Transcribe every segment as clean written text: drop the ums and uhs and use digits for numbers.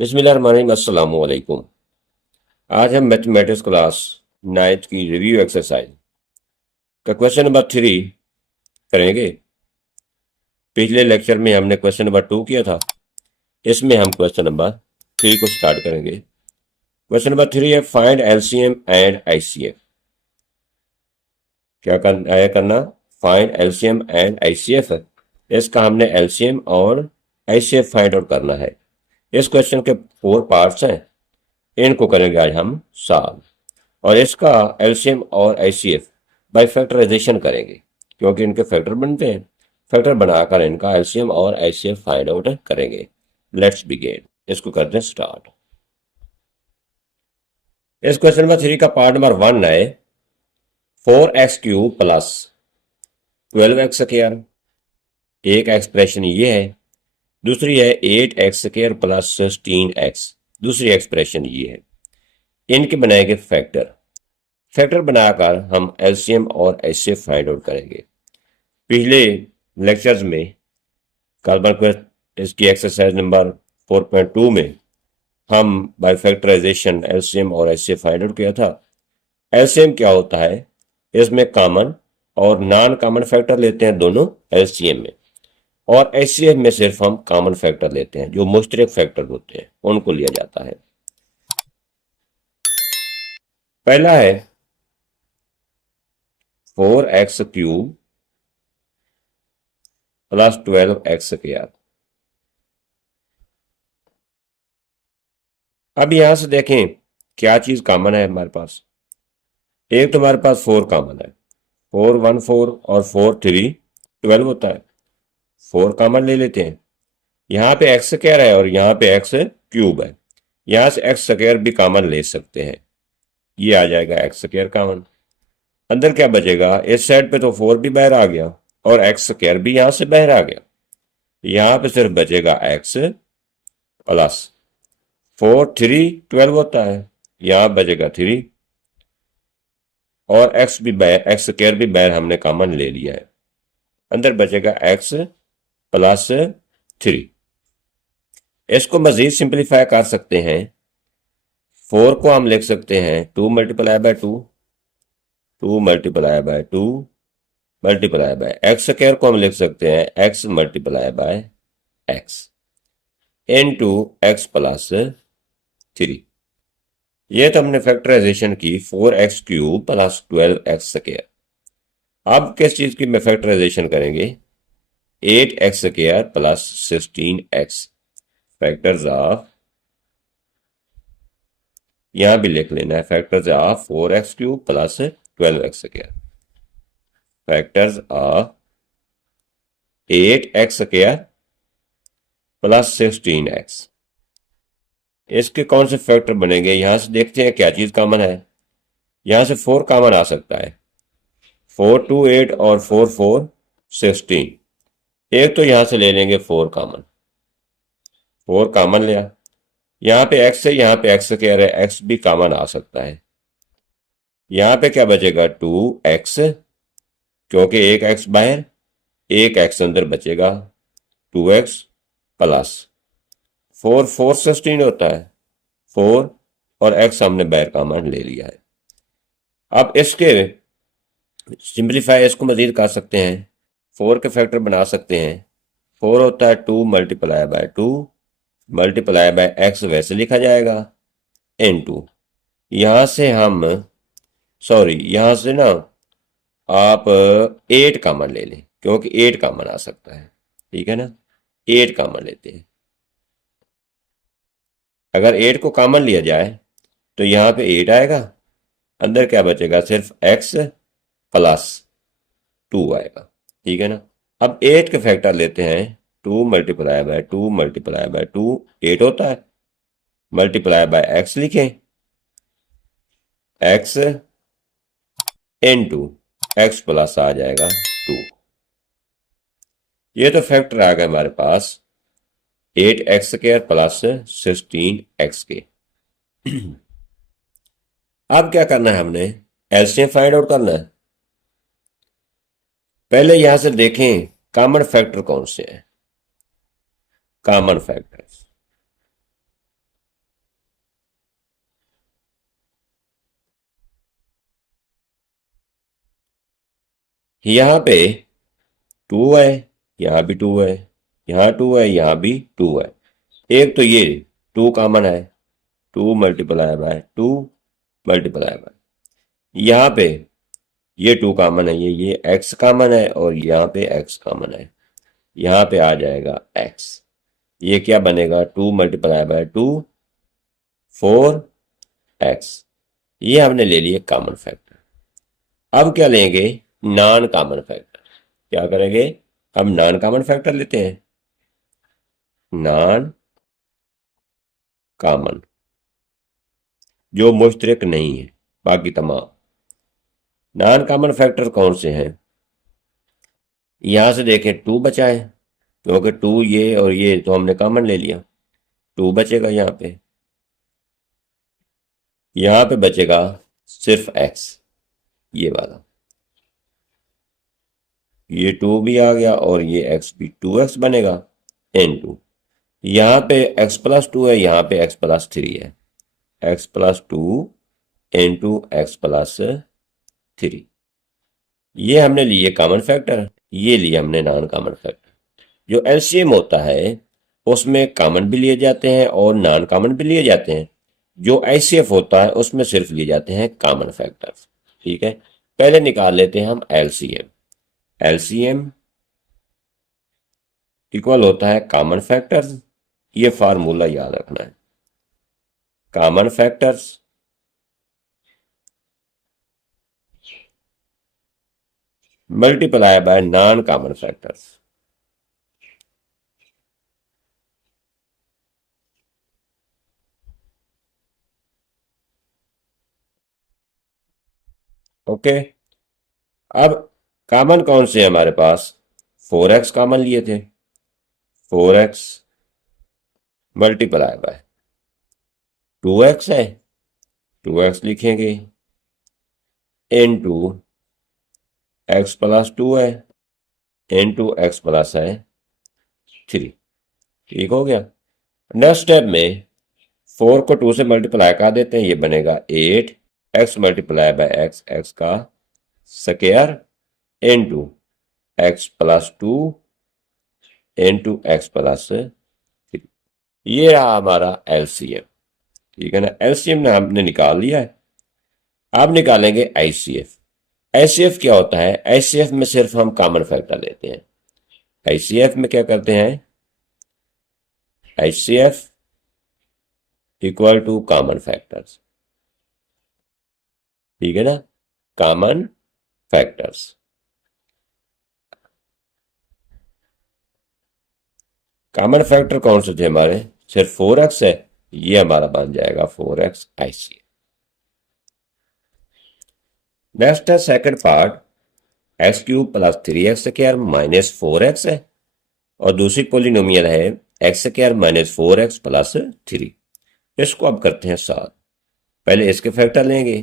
बिस्मिल्लाहिर्रहमानिर्रहीम। अस्सलामु अलैकुम। आज हम मैथमेटिक्स क्लास 9th की रिव्यू एक्सरसाइज का क्वेश्चन नंबर 3 करेंगे। पिछले लेक्चर में हमने क्वेश्चन नंबर 2 किया था, इसमें हम क्वेश्चन नंबर 3 को स्टार्ट करेंगे। क्वेश्चन नंबर 3 है फाइंड एलसीएम एंड आईसीएफ। क्या करना? Find LCM and ICF. इसका हमने एलसीएम और आईसीएफ फाइंड आउट करना है। इस क्वेश्चन के 4 पार्ट्स हैं, इनको करेंगे आज हम सॉल्व। और इसका एलसीएम और आईसीएफ बाय फैक्टराइजेशन करेंगे, क्योंकि इनके फैक्टर बनते हैं। फैक्टर बनाकर इनका एलसीएम और आईसीएफ फाइंड आउट करेंगे। Let's begin. इसको करते हैं स्टार्ट। इस क्वेश्चन नंबर 3 का पार्ट नंबर 1 है 4x³ प्लस 12x²। एक एक्सप्रेशन ये है। दूसरी है 8x² प्लस 16x। दूसरी एक्सप्रेशन ये है। इनके बनाएंगे फैक्टर। फैक्टर बनाकर हम एलसीएम और एचसीएफ फाइंड आउट करेंगे। पिछले लेक्चर्स में कार्बन इसकी एक्सरसाइज नंबर 4.2 में हम बाय फैक्टराइजेशन एलसीएम और एचसीएफ फाइंड आउट किया था। एलसीएम क्या होता है? इसमें कॉमन और नॉन कॉमन फैक्टर लेते हैं दोनों एलसीएम में, और एचसीएफ में सिर्फ हम कॉमन फैक्टर लेते हैं, जो मुश्तरक फैक्टर होते हैं उनको लिया जाता है। पहला है 4x³ प्लस 12x²। अब यहां से देखें क्या चीज कॉमन है हमारे पास। एक तो हमारे पास 4 कॉमन है, 4 1 4 और 4 3 12 होता है। 4 कॉमन ले लेते हैं। यहाँ पे x² है और यहाँ पे x³ है। यहाँ से x² भी कॉमन ले सकते हैं, ये आ जाएगा x² कॉमन। अंदर क्या बचेगा? इस साइड पे तो 4 भी बाहर आ गया और x² भी यहां से बाहर आ गया। यहाँ पे सिर्फ बचेगा x प्लस 4 3 12 होता है, यहाँ बचेगा 3 और x² भी बाहर हमने कॉमन ले लिया है। अंदर बचेगा x प्लस 3। इसको मजीद सिंप्लीफाई कर सकते हैं। 4 को हम लिख सकते हैं 2 multiply by 2, 2 multiply by 2 multiply by x² को हम लिख सकते हैं x multiply bye x into x plus 3। ये तो हमने फैक्टराइजेशन की 4x³ प्लस 12x²। अब किस चीज की में फैक्टराइजेशन करेंगे? 8x² plus 16x। Factors of, यहां भी लिख लेना है, factors of 4x³ plus 12x²। Factors of 8x² plus 16x। इसके कौन से फैक्टर बनेंगे? यहां से देखते हैं क्या चीज कॉमन है। यहां से 4 कॉमन आ सकता है, 4 2 8 और 4 4 16। एक तो यहां से ले लेंगे 4 कॉमन, 4 कॉमन लिया। यहाँ पे x है, यहाँ पे x² है, x भी कॉमन आ सकता है। यहाँ पे क्या बचेगा? 2x, क्योंकि एक x बाहर एक x अंदर बचेगा, 2x प्लस 4 4 16 होता है, 4 और x हमने बाहर कॉमन ले लिया है। अब इसके सिंप्लीफाई इसको मजीद कर सकते हैं, 4 के फैक्टर बना सकते हैं। 4 होता है 2 multiply by 2 multiply by x, वैसे लिखा जाएगा, इनटू यहां से हम यहां से ना आप 8 कॉमन ले लें, क्योंकि 8 कॉमन आ सकता है, ठीक है ना। 8 कॉमन लेते हैं। अगर 8 को कॉमन लिया जाए तो यहाँ पे 8 आएगा, अंदर क्या बचेगा? सिर्फ x प्लस 2 आएगा, ठीक है ना। अब 8 के फैक्टर लेते हैं, 2 मल्टीप्लाई बाय 2 मल्टीप्लाई बाय 2 8 होता है, मल्टीप्लाई बाय x लिखें, x इनटू x प्लस आ जाएगा 2। ये तो फैक्टर आ गए हमारे पास 8x² प्लस 16x के। अब क्या करना है? हमने एलसीएम फाइंड आउट करना है। पहले यहां से देखें कॉमन फैक्टर कौन से हैं। कॉमन फैक्टर्स यहाँ पे 2 है, यहाँ भी 2 है, यहाँ 2 है, यहाँ भी 2 है। एक तो ये 2 कॉमन है, 2 मल्टीप्लाई बाय 2 मल्टीप्लाई बाय, यहाँ पे ये 2 कॉमन है, ये x कॉमन है और यहाँ पे x कॉमन है, यहाँ पे आ जाएगा x। ये क्या बनेगा, 2 मल्टीप्लाई बाय 2 4x। ये हमने ले लिए कॉमन फैक्टर। अब क्या लेंगे, नॉन कॉमन फैक्टर। क्या करेंगे, हम नॉन कॉमन फैक्टर लेते हैं, नॉन कॉमन जो मुश्तरक नहीं है बाकी तमाम। नॉन कॉमन फैक्टर कौन से हैं, यहां से देखें 2 बचा है, क्योंकि 2 ये और ये तो हमने कॉमन ले लिया, 2 बचेगा यहाँ पे बचेगा सिर्फ x, ये वाला, ये 2 भी आ गया और ये x भी 2x बनेगा इन 2। यहाँ पे x प्लस 2 है, यहाँ पे x प्लस 3 है, x plus 2 into x plus 3। ये हमने लिए कॉमन फैक्टर, ये लिए हमने नॉन कॉमन फैक्टर। जो एलसीएम होता है उसमें कॉमन भी लिए जाते हैं और नॉन कॉमन भी लिए जाते हैं। जो एचसीएफ होता है उसमें सिर्फ लिए जाते हैं कॉमन फैक्टर्स। ठीक है, पहले निकाल लेते हैं हम एलसीएम। एलसीएम इक्वल होता है कॉमन फैक्टर्स, ये फार्मूला याद रखना है, common factors multiply by non common factors. Okay, अब कॉमन कौन से हमारे पास, 4x कॉमन लिए थे, 4x मल्टीप्लाई बाय 2x है, 2x लिखेंगे इनटू x प्लस 2 है इनटू एक्स प्लस है 3। ठीक हो गया। नेक्स्ट स्टेप में 4 को 2 से मल्टीप्लाई कर देते हैं, ये बनेगा 8 x multiply by x, x का square into x plus 2 into x plus 3। ये रहा हमारा एलसीएम। ठीक है ना, एलसीएम ने हमने निकाल लिया है। अब निकालेंगे आईसीएफ। आईसीएफ क्या होता है, आईसीएफ में सिर्फ हम कॉमन फैक्टर लेते हैं। आईसीएफ में क्या करते हैं, ICF equal to common factors. ठीक है ना, कॉमन फैक्टर्स। कॉमन फैक्टर कौन से थे हमारे, सिर्फ 4x है, ये हमारा बन जाएगा 4x आईसीएफ। नेक्स्ट है second part, x cube plus 3x square minus 4x है और दूसरी पोलिनोमियल है x square minus 4x plus 3। इसको अब करते हैं साथ। पहले इसके फैक्टर लेंगे,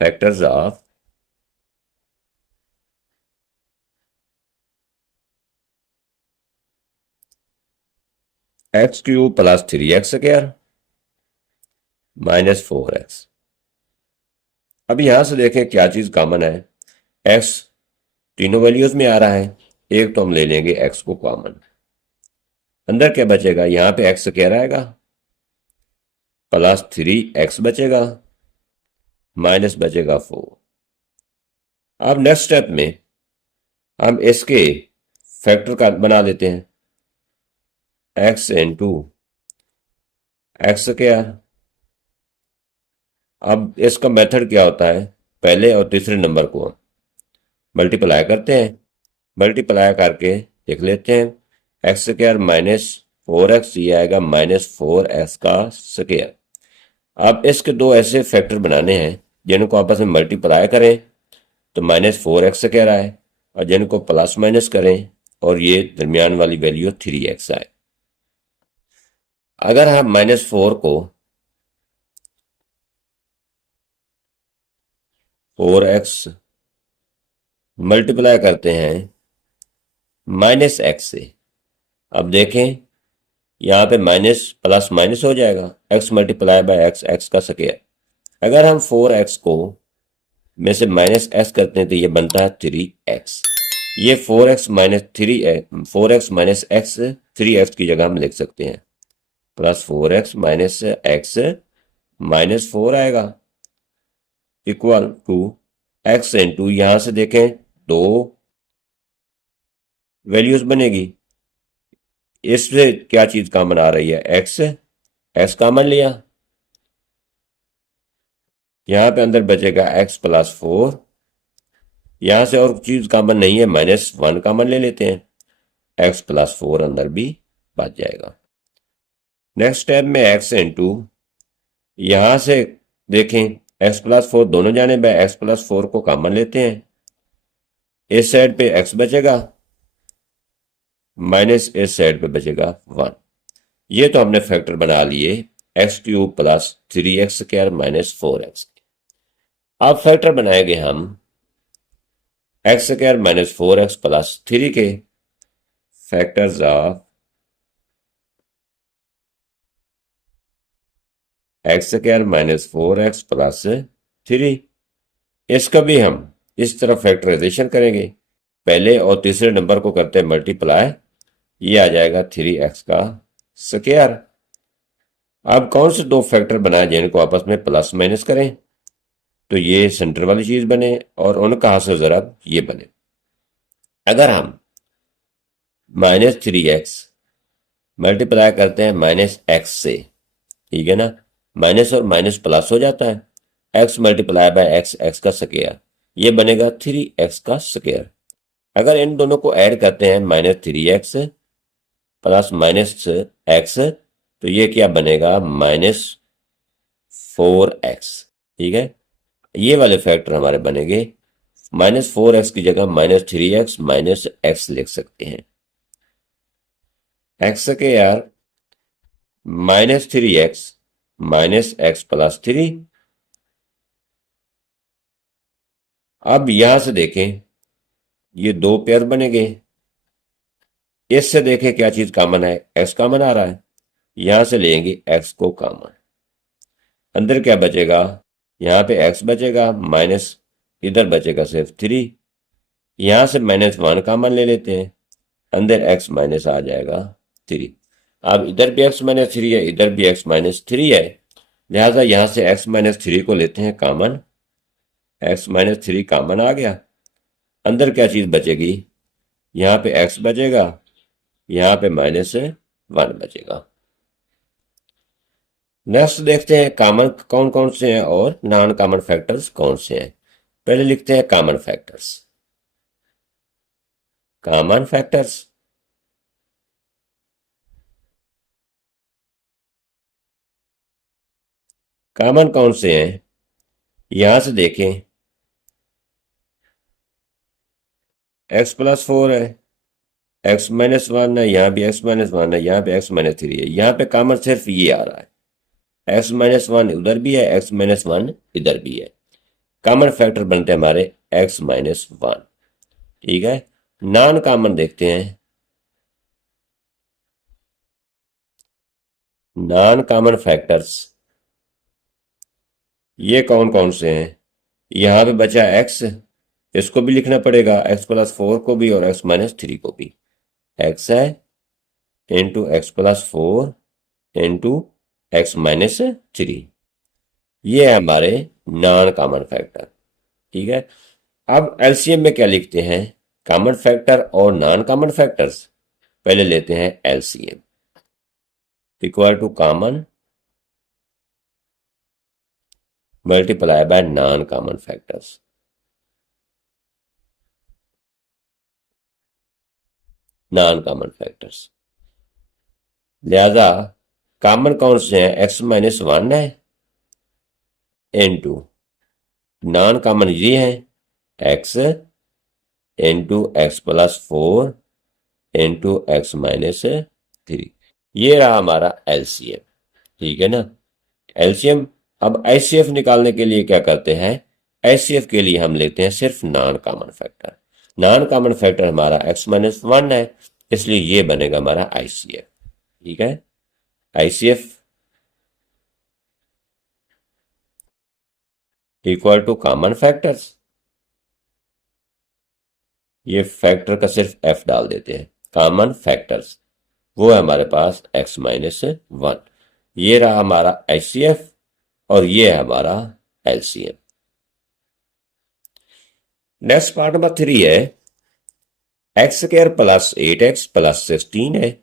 factors of x cube plus 3x square minus 4x। अब यहां से देखें क्या चीज कॉमन है, x तीनों वैल्यूज में आ रहा है, एक तो हम ले लेंगे x को कॉमन। अंदर क्या बचेगा, यहां पे x स्क्वायर आएगा प्लस 3x बचेगा माइनस बचेगा 4। अब नेक्स्ट स्टेप में हम इसके फैक्टर का बना लेते हैं, x इंटू एक्स स्क्वायर। अब इसका मेथड क्या होता है, पहले और तीसरे नंबर को हम मल्टीप्लाई करते हैं, मल्टीप्लाई करके देख लेते हैं, एक्स स्क्वायर माइनस 4x, ये आएगा माइनस 4x का स्क्वायर। अब इसके दो ऐसे फैक्टर बनाने हैं जिनको आपस में मल्टीप्लाई करें तो माइनस 4x स्क्वायर आए, और जिनको प्लस माइनस करें और ये दरमियान वाली वैल्यू 3x आए। अगर हम -4 को 4x मल्टीप्लाई करते हैं -x से, अब देखें यहाँ पे माइनस प्लस माइनस हो जाएगा, x multiply by x, x का स्क्वायर। अगर हम 4x को में से माइनस एक्स करते हैं तो ये बनता है 3x। ये 4x minus 4x minus x 3x की जगह हम लिख सकते हैं, plus 4x minus x minus 4 आएगा इक्वल टू x इंटू, यहां से देखें दो वैल्यूज बनेगी, इससे क्या चीज कॉमन आ रही है, x कॉमन लिया, यहां पे अंदर बचेगा x प्लस 4, यहां से और चीज कॉमन नहीं है, -1 कॉमन ले लेते हैं, x प्लस 4 अंदर भी बच जाएगा। नेक्स्ट स्टेप में x इंटू, यहां से देखें x प्लस 4 दोनों जाने पे x प्लस 4 को कॉमन लेते हैं, इस साइड पे x बचेगा माइनस इस साइड पे बचेगा 1। ये तो हमने फैक्टर बना लिए x cube plus 3x square minus 4x। अब फैक्टर बनाएंगे हम x square minus 4x plus 3 के factors of x square minus 4x plus 3। इसका भी हम इस तरफ फैक्टराइजेशन करेंगे, पहले और तीसरे नंबर को करते हैं मल्टीप्लाई, ये आ जाएगा 3x का स्क्वायर। अब कौन से दो फैक्टर बनाए जिनको आपस में प्लस माइनस करें, तो ये सेंटर वाली चीज बने और उनका हासिल ज़रब ये बने। अगर हम -3x मल्टीप्लाई करते हैं -x से, ठीक है ना, माइनस और माइनस प्लस हो जाता है, x multiply bye x, x का स्क्वायर, ये बनेगा 3x का स्क्वायर। अगर इन दोनों को ऐड करते हैं -3x प्लस -x, तो ये क्या बनेगा, -4x। ठीक है, ये वाले फैक्टर हमारे बनेंगे, -4x की जगह -3x माइनस x लिख सकते हैं, x square -3x minus x plus 3। अब यहां से देखें ये दो पेयर बनेंगे, इससे देखें क्या चीज कॉमन है, x कॉमन आ रहा है, यहां से लेंगे x को कॉमन, अंदर क्या बचेगा, यहां पे x बचेगा माइनस, इधर बचेगा सिर्फ 3, यहां से -1 कॉमन ले लेते हैं, अंदर x माइनस आ जाएगा 3। अब इधर भी x माइनस 3 है, इधर भी x माइनस 3 है, लिहाजा यहां से x माइनस 3 को लेते हैं कॉमन, x माइनस 3 कॉमन आ गया, अंदर क्या चीज बचेगी, यहां पे x बचेगा, यहां पे -1 बचेगा। नेक्स्ट देखते हैं कॉमन कौन कौन से हैं और नॉन कॉमन फैक्टर्स कौन से हैं। पहले लिखते हैं common factors. Common factors, common कौन से हैं, यहां से देखें x प्लस 4 है, x माइनस 1 है, यहाँ भी x माइनस 1 है, यहाँ पे x माइनस 3 है, यहाँ पे कॉमन सिर्फ ये आ रहा है, x माइनस 1 उधर भी है, x माइनस 1 इधर भी है, कॉमन फैक्टर बनते हैं हमारे x माइनस 1। ठीक है, नॉन कॉमन देखते हैं, नॉन कॉमन फैक्टर्स ये कौन कौन से हैं, यहां पे बचा x, इसको भी लिखना पड़ेगा, x प्लस 4 को भी और x माइनस 3 को भी, x है into x plus 4 into x minus 3, ये है हमारे नॉन कॉमन फैक्टर। ठीक है, अब एलसीएम में क्या लिखते हैं, कॉमन फैक्टर और नॉन कॉमन फैक्टर्स, पहले लेते हैं LCM, equal to common multiply by non common factors. Non common factors, लिहाजा कॉमन कौन से हैं, एक्स माइनस 1 है इंटू नॉन कॉमन ये है x into x plus 4 into x minus 3, ये रहा हमारा एलसीएम। ठीक है ना, एलसीएम। अब एचसीएफ निकालने के लिए क्या करते हैं, एचसीएफ के लिए हम लेते हैं सिर्फ non common factor, non common factor हमारा एक्स माइनस 1 है, इसलिए ये बनेगा हमारा आईसीएफ। ठीक है, ICF equal to common factors. ये फैक्टर का सिर्फ एफ डाल देते हैं, कॉमन फैक्टर्स। वो है हमारे पास x-1। ये रहा हमारा HCF और ये है हमारा LCM। नेक्स्ट पार्ट नंबर 3 है x² प्लस 8x प्लस 16 है,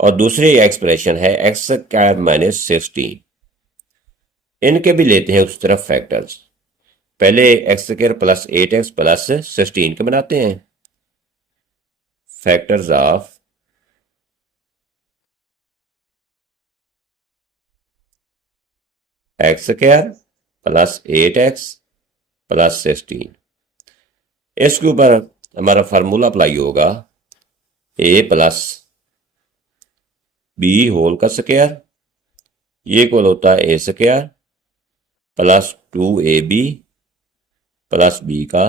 और दूसरी एक्सप्रेशन है x² माइनस 16। इनके भी लेते हैं उस तरफ फैक्टर्स। पहले x² प्लस 8x प्लस 16 के बनाते हैं factors of x² plus 8x plus 16। इसके ऊपर हमारा फार्मूला अप्लाई होगा a प्लस बी होल का स्क्वायर, ये इक्वल होता है a square plus 2ab plus b का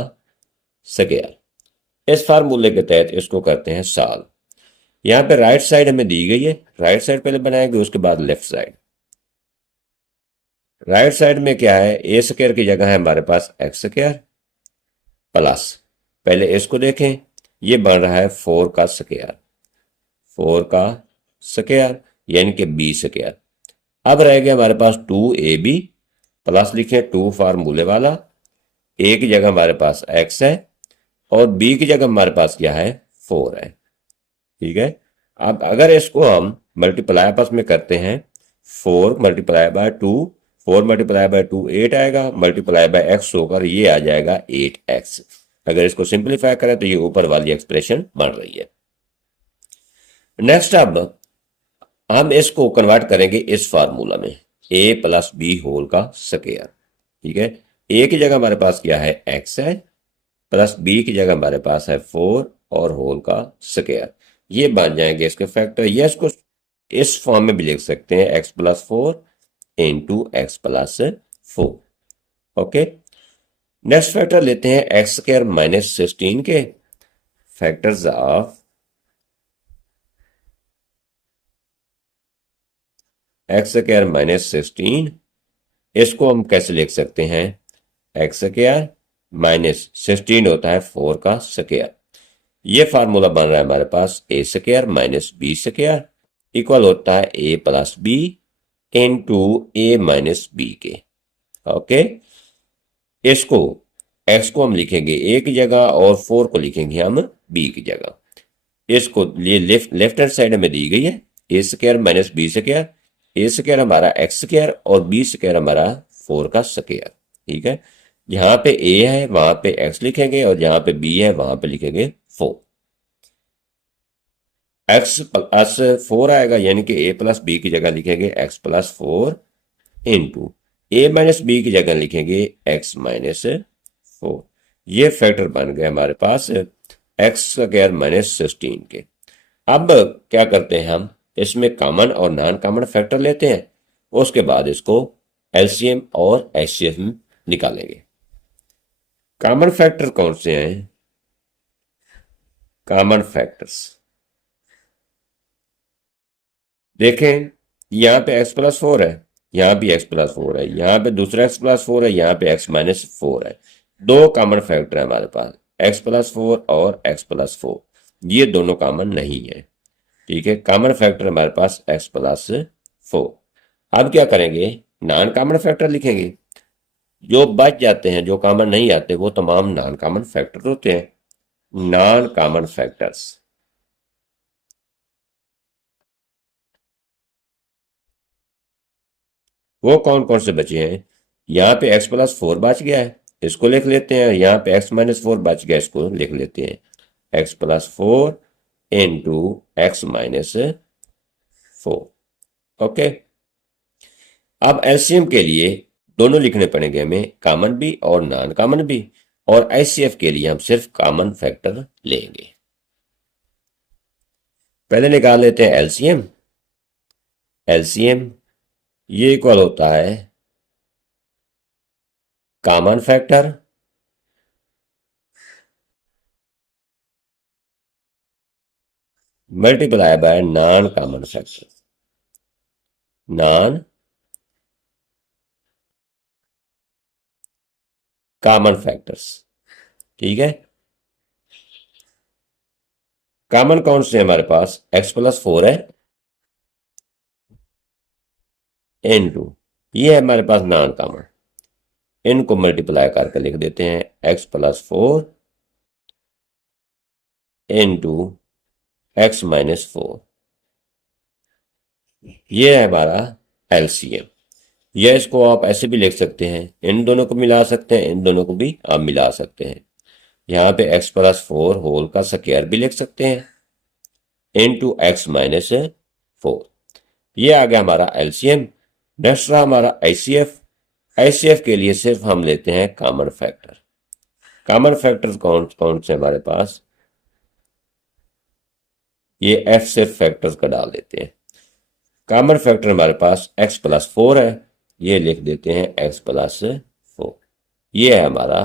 स्क्वायर। इस फार्मूले के तहत इसको करते हैं सॉल्व। यहां पे राइट साइड हमें दी गई है, राइट साइड पहले बनाएंगे उसके बाद लेफ्ट साइड। राइट साइड में क्या है, ए स्क्वायर की जगह है हमारे पास एक्स स्क्वायर प्लस, पहले इसको देखें, ये बन रहा है 4 का स्क्वायर, 4 का स्क्वायर यानी कि बी स्क्वायर। अब रह गया हमारे पास 2ab प्लस लिखे 2 फार्मूले वाला, ए की जगह हमारे पास x है और बी की जगह हमारे पास क्या है 4 है। ठीक है, अब अगर इसको हम मल्टीप्लाई आपस में करते हैं, 4 मल्टीप्लाई बाय 2, 4 मल्टीप्लाई बाय 2 8 आएगा, मल्टीप्लाई बाय x होकर ये आ जाएगा 8x। अगर इसको सिंप्लीफाई करें तो ये ऊपर वाली एक्सप्रेशन बन रही है। नेक्स्ट अब हम इसको कन्वर्ट करेंगे इस फार्मूला में, a प्लस बी होल का स्क्वायर। ठीक है, a की जगह हमारे पास क्या है x है, प्लस b की जगह हमारे पास है 4 और होल का स्क्वायर। ये बन जाएंगे इसके फैक्टर। ये इसको इस फॉर्म में भी लिख सकते हैं x plus 4 into x plus 4। Okay, next factor लेते हैं x² माइनस 16 के फैक्टर्स ऑफ x² माइनस 16। इसको हम कैसे लिख सकते हैं, x² माइनस 16 होता है 4 का स्क्वायर। ये फार्मूला बन रहा है हमारे पास a² minus B square equal होता है a plus B into A minus B के। ओके, इसको x को हम लिखेंगे a की जगह और 4 को लिखेंगे हम b की जगह। इसको ये लेफ्ट हैंड साइड में दी गई है a² minus B square, a² हमारा x² और b² हमारा 4 का स्क्वायर। ठीक है, जहां पे a है वहां पे x लिखेंगे और जहां पे b है वहां पे लिखेंगे 4। x प्लस 4 आएगा यानी कि a प्लस बी की जगह लिखेंगे x plus 4 into A minus B की जगह लिखेंगे x माइनस 4। ये फैक्टर बन गए हमारे पास x² माइनस 16 के। अब क्या करते हैं, हम इसमें कॉमन और नॉन कॉमन फैक्टर लेते हैं, उसके बाद इसको एलसीएम और एचसीएफ में निकालेंगे। कॉमन फैक्टर कौन से हैं, कॉमन फैक्टर्स देखें, यहां पे x प्लस 4 है, यहां भी x प्लस 4 है, यहां पे दूसरा x प्लस 4 है, यहां पे x माइनस 4 है। दो कॉमन फैक्टर है हमारे पास, x प्लस 4 और x प्लस 4। ये दोनों कॉमन नहीं है। ठीक है, कॉमन फैक्टर हमारे पास x प्लस 4। अब क्या करेंगे, नॉन कॉमन फैक्टर लिखेंगे। जो बच जाते हैं, जो कॉमन नहीं आते, वो तमाम नॉन कॉमन फैक्टर होते हैं, नॉन कॉमन फैक्टर्स। वो कौन कौन से बचे हैं, यहाँ पे x प्लस 4 बच गया है, इसको लिख लेते हैं। यहाँ पे x माइनस 4 बच गया, इसको लिख लेते हैं x plus 4 into x minus 4। Okay, अब एलसीएम के लिए दोनों लिखने पड़ेंगे हमें, कॉमन भी और नॉन कॉमन भी, और एचसीएफ के लिए हम सिर्फ कॉमन फैक्टर लेंगे। पहले निकाल लेते हैं एलसीएम। एलसीएम ये इक्वल होता है common factor multiply by non common factor. Non common factors. ठीक है, कॉमन कौन से हमारे पास x+4 है n2, ये है हमारे पास नॉन कॉमन। इनको मल्टीप्लाई करके लिख देते हैं x+4 n2 x-4। ये है हमारा एलसीएम। या इसको आप ऐसे भी लिख सकते हैं, इन दोनों को मिला सकते हैं, इन दोनों को भी आप मिला सकते हैं। यहाँ पे x+4 होल का स्क्वायर भी लिख सकते हैं इनटू x-4। ये आ गया हमारा एलसीएम। नेक्स्ट रहा हमारा आईसीएफ। आईसीएफ के लिए सिर्फ हम लेते हैं कॉमन फैक्टर। कॉमन फैक्टर कौन कौन से हमारे पास, ये एफ सिर्फ फैक्टर्स का डाल देते हैं। कॉमन फैक्टर हमारे पास x+4 है, ये लिख देते हैं x+4। ये है हमारा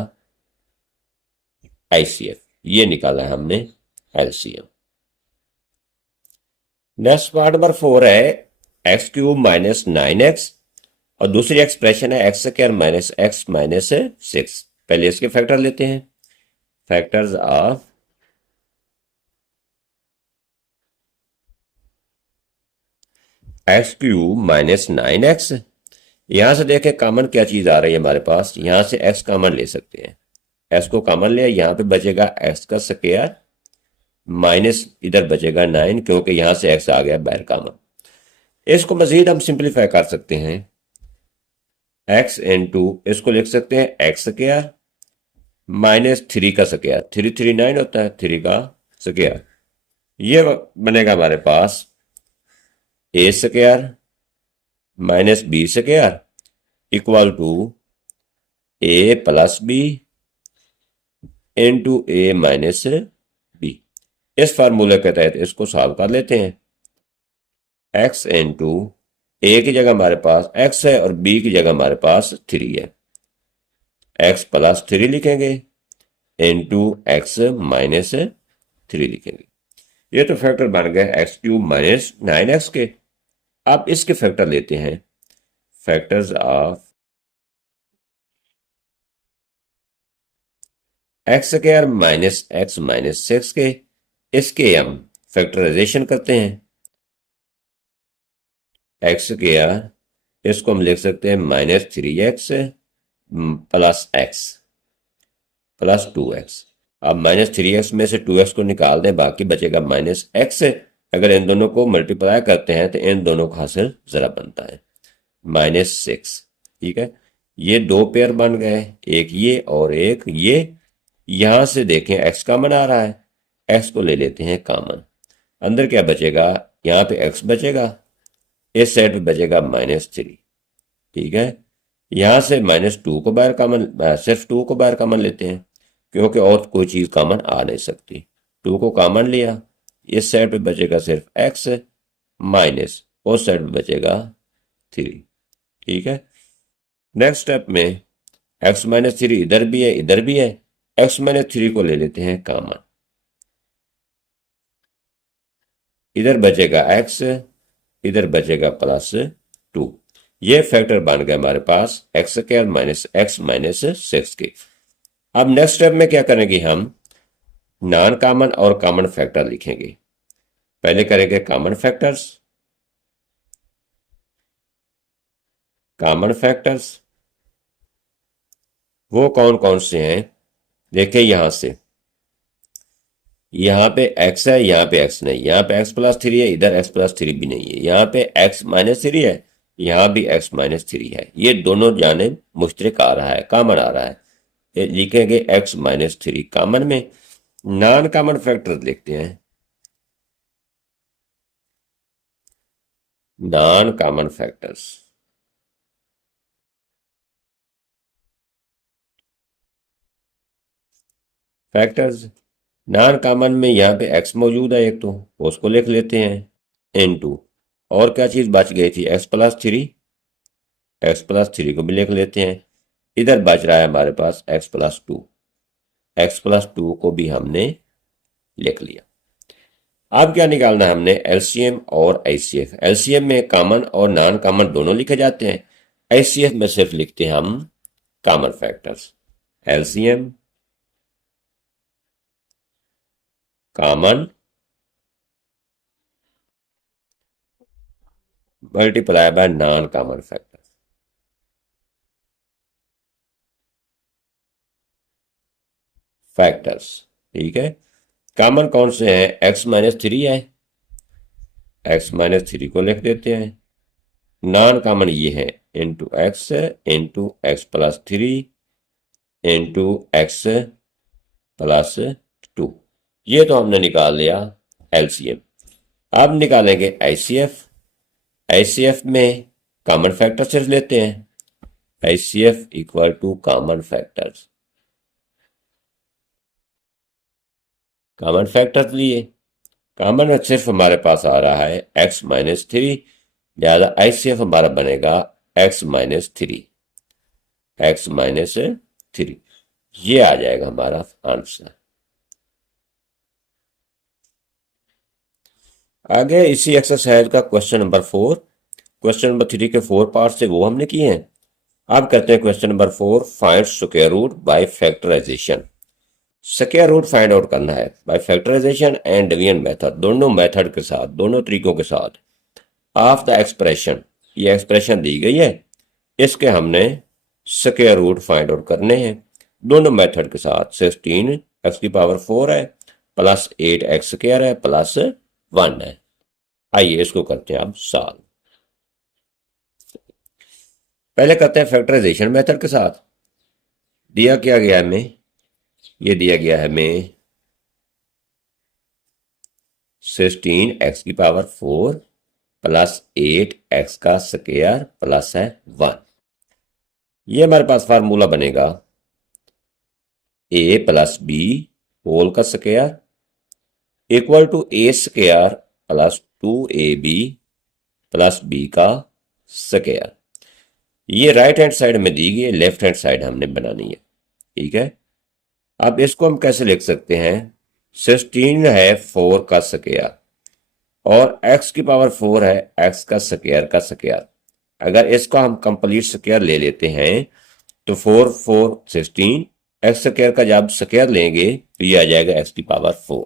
आईसीएफ, ये निकाला है हमने एलसीएम। नेक्स्ट पार्ट नंबर 4 है x³ - 9x और दूसरी एक्सप्रेशन है x² - x - 6। पहले इसके फैक्टर लेते हैं। Factors of x³ - 9x। यहां से देखें कॉमन क्या चीज आ रही है हमारे पास, यहां से x कॉमन ले सकते हैं। x को कॉमन लिया, यहां पे बचेगा x का स्क्वायर माइनस इधर बचेगा 9, क्योंकि यहां से x आ गया बाहर कॉमन। इसको मजीद हम सिंप्लीफाई कर सकते हैं। x इंटू इसको लिख सकते हैं x² -3 का स्क्वायर। 3 3 9 होता है, 3 का स्क्वायर। ये बनेगा हमारे पास a² - b² equal to a+b into a - b। इस फार्मूले के तहत इसको सॉल्व कर लेते हैं। x इंटू ए की जगह हमारे पास x है और b की जगह हमारे पास 3 है। x+3 लिखेंगे इंटू x - 3 लिखेंगे। ये तो फैक्टर बन गए x³ - 9x के। अब इसके फैक्टर लेते हैं। फैक्टर्स ऑफ x² - x - 6 के, इसके हम फैक्टराइजेशन करते हैं। x², इसको हम लिख सकते हैं -3x plus x plus 2x। अब -3x में से 2x को निकाल दें, बाकी बचेगा -x। अगर इन दोनों को मल्टीप्लाई करते हैं तो इन दोनों का हासिल जरा बनता है -6। ठीक है, ये दो पेयर बन गए, एक ये और एक ये। यहां से देखें x कॉमन आ रहा है, x को ले लेते हैं कॉमन। अंदर क्या बचेगा, यहाँ पे x बचेगा, इस साइड पे बचेगा -3। ठीक है, यहां से -2 को बाहर कॉमन, सिर्फ 2 को बाहर कॉमन लेते हैं, क्योंकि और कोई चीज कॉमन आ नहीं सकती। 2 को कॉमन लिया, इस साइड पे बचेगा सिर्फ x माइनस उस साइड पे बचेगा 3। ठीक है, नेक्स्ट स्टेप में x - 3 इधर भी है इधर भी है, x - 3 को ले लेते हैं कॉमन। इधर बचेगा x, इधर बचेगा +2। ये फैक्टर बन गया हमारे पास x² - x - 6 के। अब नेक्स्ट स्टेप में क्या करेंगे, हम नॉन कॉमन और कॉमन फैक्टर लिखेंगे। पहले करेंगे कॉमन फैक्टर्स। कॉमन फैक्टर्स वो कौन कौन से हैं, देखिए यहां से, यहाँ पे x है, यहाँ पे x नहीं, यहाँ पे x+3 है, इधर x+3 भी नहीं है, यहाँ पे x - 3 है, यहाँ भी x - 3 है। ये दोनों जानिब मुश्तरक आ रहा है, कॉमन आ रहा है। ये लिखेंगे x - 3 कॉमन में। नॉन कॉमन फैक्टर लिखते हैं, non common factors. Factors non common में यहाँ पे x मौजूद है एक, तो उसको लिख लेते हैं इनटू, और क्या चीज बच गई थी, x+3, x+3 को भी लिख लेते हैं। इधर बच रहा है हमारे पास x+2, x+2 को भी हमने लिख लिया। अब क्या निकालना है हमने, एलसीएम और आईसीएफ। एलसीएम में कॉमन और नॉन कॉमन दोनों लिखे जाते हैं, आईसीएफ में सिर्फ लिखते हैं हम common factors. LCM common multiply by non common factor. Factors ठीक है। कॉमन कौन से हैं? x-3 है, x-3 को लिख देते हैं। नॉन कॉमन ये है into x plus 3 into x+2। ये तो हमने निकाल लिया एलसीएम। अब निकालेंगे आईसीएफ। आईसीएफ में कॉमन फैक्टर सिर्फ लेते हैं, ICF equal to common factors. Common factor लिए, कॉमन में सिर्फ हमारे पास आ रहा है x-3, लिहाजा आईसीएफ हमारा बनेगा x-3, x-3। ये आ जाएगा हमारा आंसर। आगे इसी एक्सरसाइज का क्वेश्चन नंबर 4, क्वेश्चन नंबर 3 के 4 पार्ट से वो हमने किए हैं। अब करते हैं question number 4, find square root by factorisation. Square root find out करना है by factorisation and division method, दोनों मेथड के साथ, दोनों तरीकों के साथ। ऑफ द एक्सप्रेशन, ये एक्सप्रेशन दी गई है, इसके हमने स्क्वायर रूट फाइंड आउट करने हैं दोनों मेथड के साथ। 16x⁴ है प्लस 8x² है प्लस 1 है। आइए इसको करते हैं अब सॉल्व। पहले करते हैं फैक्टराइजेशन मेथड के साथ। दिया क्या गया हमें? ये दिया गया है हमें 16x⁴ प्लस 8x² प्लस है 1। ये हमारे पास फार्मूला बनेगा a प्लस बी होल का square equal to a² plus 2ab plus b का स्क्वायर। ये राइट हैंड साइड में दी गई है, लेफ्ट हैंड साइड हमने बनानी है। ठीक है, अब इसको हम कैसे लिख सकते हैं? 16 है 4 का स्क्वायर और x⁴ है x का स्क्वायर का स्क्वायर। अगर इसका हम कंप्लीट स्क्वायर ले लेते हैं तो 4 4 16, x² का जब स्क्वायर लेंगे तो ये आ जाएगा x⁴।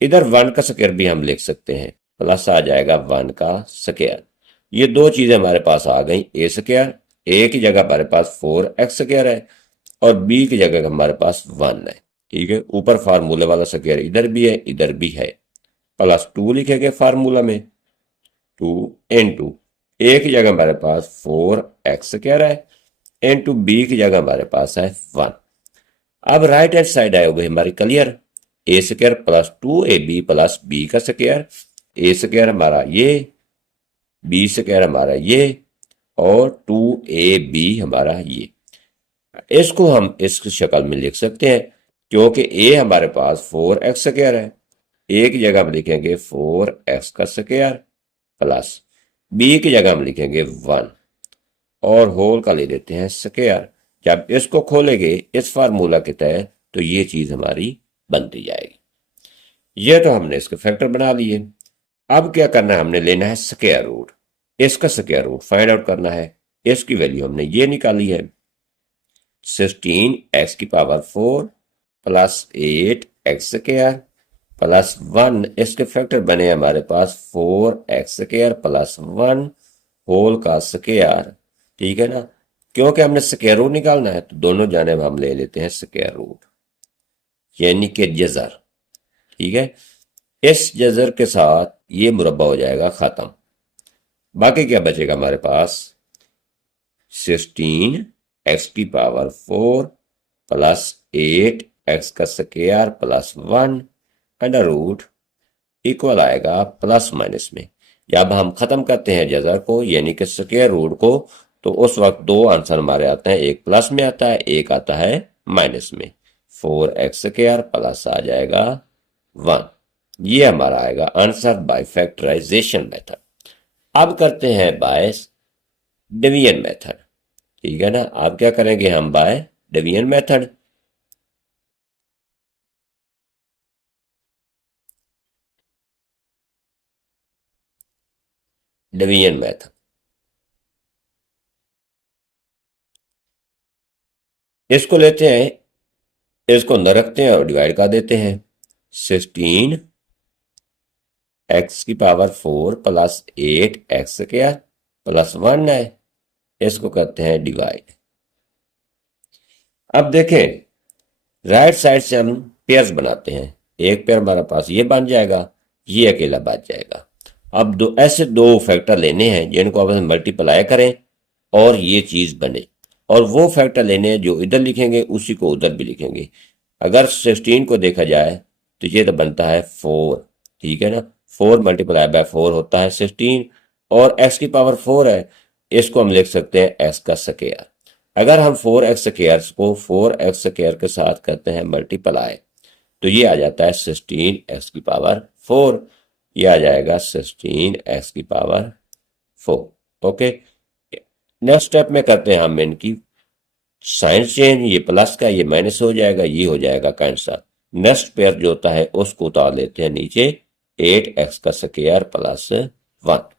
इधर 1 का स्क्वायर भी हम लिख सकते हैं, प्लस आ जाएगा 1 का स्क्वायर। ये दो चीजें हमारे पास आ गई, a², a की जगह हमारे पास 4x² है और b की जगह हमारे पास 1 है। ठीक है, ऊपर फार्मूले वाला स्क्वायर इधर भी है इधर भी है, प्लस 2 लिखेंगे फार्मूला में। 2 इंटू a की जगह हमारे पास 4x² है इंटू b की जगह हमारे पास है 1। अब राइट हैंड साइड आए हुए हमारी clear, a² plus 2ab plus b का स्क्वायर, a² हमारा ये, b² हमारा ये और 2ab हमारा ये। इसको हम इस शक्ल में लिख सकते हैं क्योंकि a हमारे पास 4x² है, a की जगह हम लिखेंगे 4x का स्क्वायर प्लस b की जगह हम लिखेंगे 1 और होल का ले देते हैं स्क्वायर। जब इसको खोलेंगे इस फार्मूला के तहत तो ये चीज हमारी बनती जाएगी। ये तो हमने इसके फैक्टर बना लिए। अब क्या करना है? हमने लेना है स्क्वायर रूट, इसका स्क्वायर रूट फाइंड आउट करना है। इसकी वैल्यू हमने ये निकाली है 16x⁴ प्लस 8x² प्लस 1, इसके फैक्टर बने हमारे पास 4x² प्लस 1 होल का स्क्वायर। ठीक है ना, क्योंकि हमने स्क्वायर रूट निकालना है तो दोनों जाने हम ले लेते हैं स्क्वायर रूट, यानी कि जजर। ठीक है, इस जजर के साथ ये मुरब्बा हो जाएगा खत्म। बाकी क्या बचेगा हमारे पास? 16x⁴ प्लस 8x का square plus 1 under root equal आएगा प्लस माइनस में। जब हम खत्म करते हैं जजर को यानी कि स्क्वायर रूट को तो उस वक्त दो आंसर हमारे आते हैं, एक प्लस में आता है एक आता है माइनस में। 4x² प्लस आ जाएगा 1। ये हमारा आएगा आंसर बाय फैक्टराइजेशन मेथड। अब करते हैं बाय डिवीजन मेथड। ठीक है ना, अब क्या करेंगे हम? By division method. Division method इसको लेते हैं, इसको अंदर रखते हैं और डिवाइड कर देते हैं। 16 एक्स की power 4 plus 8 X square plus 1 है, इसको करते हैं डिवाइड। अब देखें, राइट साइड से हम पेयर्स बनाते हैं। एक पेयर हमारे पास ये बन जाएगा, ये अकेला बच जाएगा। अब दो ऐसे दो फैक्टर लेने हैं जिनको आप मल्टीप्लाई करें और ये चीज बने, और वो फैक्टर लेने हैं जो इधर लिखेंगे उसी को उधर भी लिखेंगे। अगर 16 को देखा जाए तो ये तो बनता है 4, ठीक है ना। 4 मल्टीप्लाई बाय 4 होता है 16, और x की पावर 4 है, इसको हम लिख सकते हैं x का स्क्वायर। अगर हम 4x स्क्वायर को 4x स्क्वायर के साथ करते हैं मल्टीप्लाई, तो ये आ जाता है 16x की पावर 4, ये आ जाएगा 16x की पावर 4। ओके, नेक्स्ट स्टेप में करते हैं हम इनकी साइन चेंज, ये प्लस का ये माइनस हो जाएगा, ये हो जाएगा कैंसर। नेक्स्ट पेयर जो होता है उसको उतार लेते हैं नीचे, 8x का स्क्वायर प्लस 1।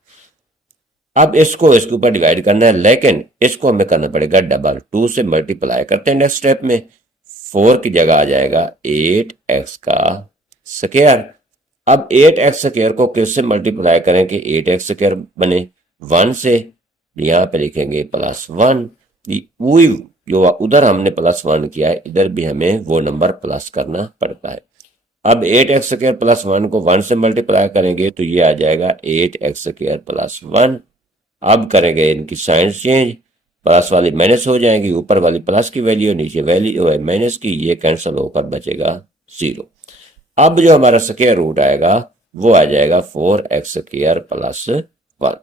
अब इसको इसके ऊपर डिवाइड करना है, लेकिन इसको हमें करना पड़ेगा डबल, 2 से मल्टीप्लाई करते हैं नेक्स्ट स्टेप में। 4 की जगह आ जाएगा 8x का स्क्वायर। अब 8x स्क्वायर को किससे मल्टीप्लाई करें कि 8x स्क्वायर बने? 1 से। यहाँ पे लिखेंगे प्लस 1, वही जो उधर हमने प्लस 1 किया है इधर भी हमें वो नंबर प्लस करना पड़ता है। अब 8x स्क्वायर प्लस 1 को 1 से मल्टीप्लाई करेंगे तो ये आ जाएगा 8x स्क्वायर प्लस 1। अब करेंगे इनकी साइन चेंज, प्लस वाली माइनस हो जाएगी, ऊपर वाली प्लस की वैल्यू नीचे वैल्यू है माइनस की, ये कैंसिल होकर बचेगा 0। अब जो हमारा स्क्वायर रूट आएगा वो आ जाएगा 4x स्क्वायर प्लस 1,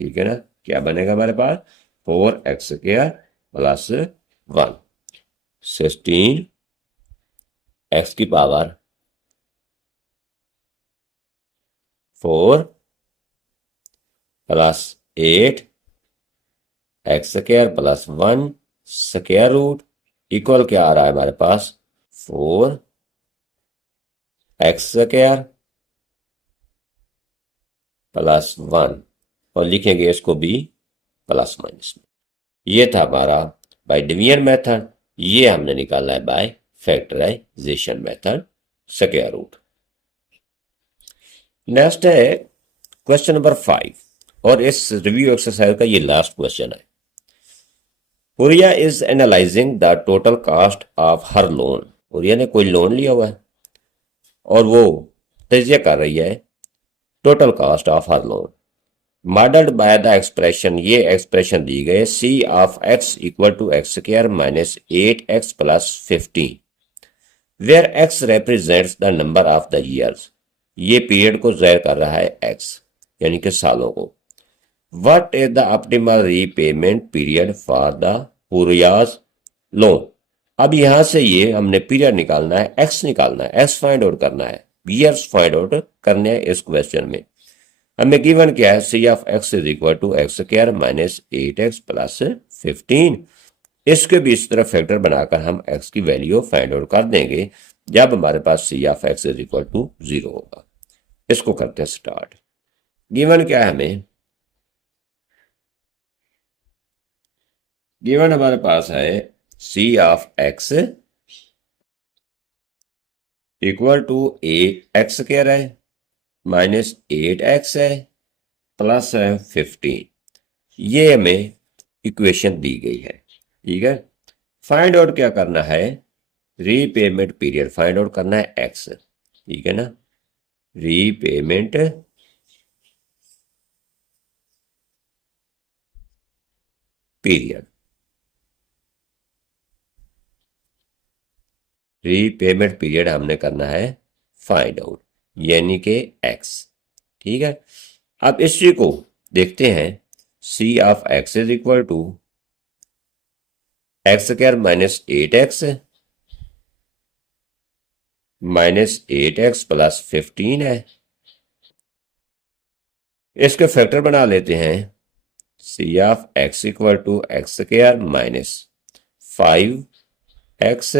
ठीक है ना। क्या बनेगा हमारे पास? 4x स्क्वायर प्लस 1, 16 x की power 4 plus 8 X square plus 1 square root equal क्या आ रहा है हमारे पास? 4 एक्स स्क्वायर प्लस 1, और लिखेंगे इसको भी प्लस माइनस में। ये था हमारा बाय डिवीजन मेथड, ये हमने निकाला है by factorisation method, square root. Next है क्वेश्चन नंबर 5, और इस रिव्यू एक्सरसाइज का ये लास्ट क्वेश्चन है। Huriya is analysing the total cost of her loan. Huriya ने कोई लोन लिया हुआ है और वो तजिया कर रही है total cost of her loan. Modelled by the expression, ये एक्सप्रेशन दी गई C of x equal to x square minus 8x plus 15, where x represents the number of the years. ये पीरियड को ज़ाहिर कर रहा है एक्स, यानी कि सालों को। What is the optimal repayment period for the हुरियाज लोन। अब यहां से ये हमने पीरियड निकालना है, एक्स निकालना है, एक्स फाइंड आउट करना है, ईयर्स फाइंड आउट करने हैं इस क्वेश्चन में। हमें गिवन क्या है? C of x is equal to x square minus 8x plus 15। इसके भी इस तरह फैक्टर बनाकर हम एक्स की वैल्यू फाइंड आउट कर देंगे जब हमारे पास C of x is equal to 0 होगा। इसको करते हैं स्टार्ट। गिवन क्या है हमें? गिवन हमारे पास है C of x equal to 8x square है माइनस 8x है प्लस है 15। ये हमें इक्वेशन दी गई है, ठीक है। फाइंड आउट क्या करना है? रीपेमेंट पीरियड फाइंड आउट करना है एक्स, ठीक है ना। रीपेमेंट पीरियड, रीपेमेंट पीरियड हमने करना है फाइंड आउट, यानी कि एक्स, ठीक है। अब इसी को देखते हैं। C of x is equal to x square minus 8x plus 15 है। इसके फैक्टर बना लेते हैं। C of x equal to x square minus 5x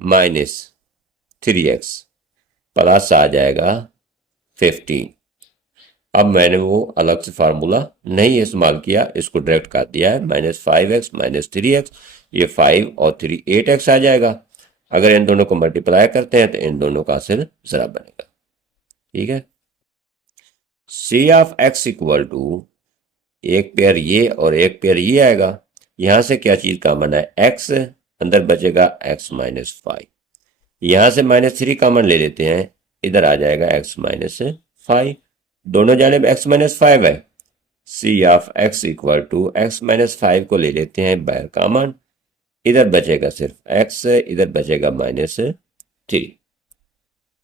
minus 3x plus आ जाएगा 15। अब मैंने वो अलग से फार्मूला नहीं इस्तेमाल किया, इसको डायरेक्ट कर दिया है। -5x माइनस 3x ये 5 और 3 8x आ जाएगा। अगर इन दोनों को मल्टीप्लाई करते हैं तो इन दोनों का हासिल ज़रा बनेगा। ठीक है, C of x equal to एक पेयर ये और एक पेयर ये आएगा। यहां से क्या चीज कॉमन है, एक्स, अंदर बचेगा एक्स माइनस 5। यहां से -3 कॉमन ले लेते हैं, इधर आ जाएगा एक्स माइनस 5। दोनों जानिब एक्स माइनस 5 है। C of x equal to x minus 5 को ले लेते हैं बाहर कॉमन, इधर बचेगा सिर्फ एक्स, इधर बचेगा -3।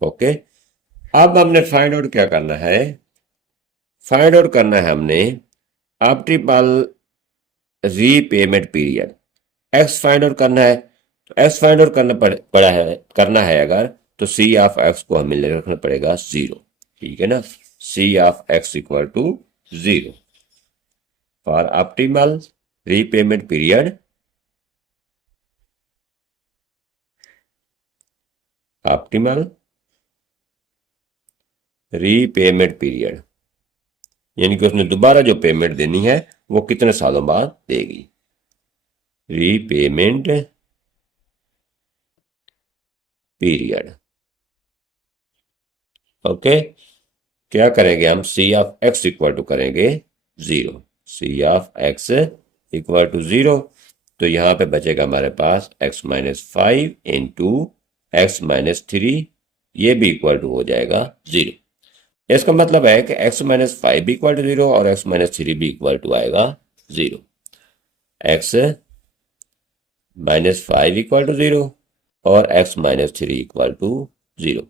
ओके, अब हमने फाइंड आउट क्या करना है, फाइंड आउट करना है हमने optimal repayment period. X find out करना है, तो एक्स फाइंड आउट करना है अगर, तो सी ऑफ एक्स को हमें रखना पड़ेगा 0। ठीक है ना, C of x equal to 0 for optimal repayment period. Optimal repayment period यानी कि उसने दोबारा जो पेमेंट देनी है वो कितने सालों बाद देगी। Repayment period. ओके, क्या करेंगे हम, C of x equal to करेंगे 0। C of x equal to 0, तो यहां पे बचेगा हमारे पास x minus 5 into x minus 3, ये भी इक्वल टू हो जाएगा 0। इसका मतलब है कि x माइनस 5 भी इक्वल टू 0 और x माइनस 3 भी इक्वल टू आएगा 0। x माइनस 5 इक्वल टू 0 और x माइनस 3 इक्वल टू 0।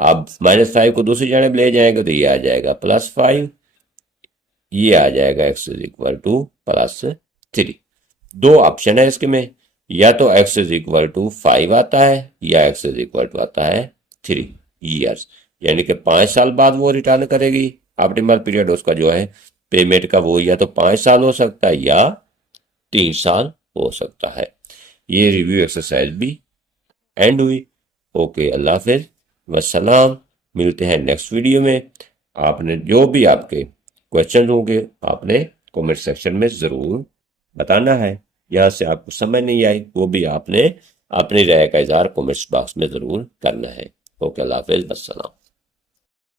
आप -5 को दूसरी जानब ले जाएंगे तो ये आ जाएगा +5, ये आ जाएगा x इज इक्वल टू +3। दो ऑप्शन है इसके में, या तो x इज इक्वल टू 5 आता है या x इज इक्वल टू आता है 3 ईयर्स, यानी कि 5 साल बाद वो रिटर्न करेगी। ऑप्टिमल पीरियड उसका जो है पेमेंट का वो या तो 5 साल हो सकता है या 3 साल हो सकता है। ये रिव्यू एक्सरसाइज भी एंड हुई। ओके, अल्लाह हाफिज, वस्सलाम। मिलते हैं नेक्स्ट वीडियो में। आपने जो भी आपके क्वेश्चन होंगे आपने कमेंट सेक्शन में ज़रूर बताना है। यहाँ से आपको समझ नहीं आई वो भी आपने अपनी राय का इजहार कमेंट्स बॉक्स में ज़रूर करना है। ओके, अल्लाह हाफिज, वस्सलाम।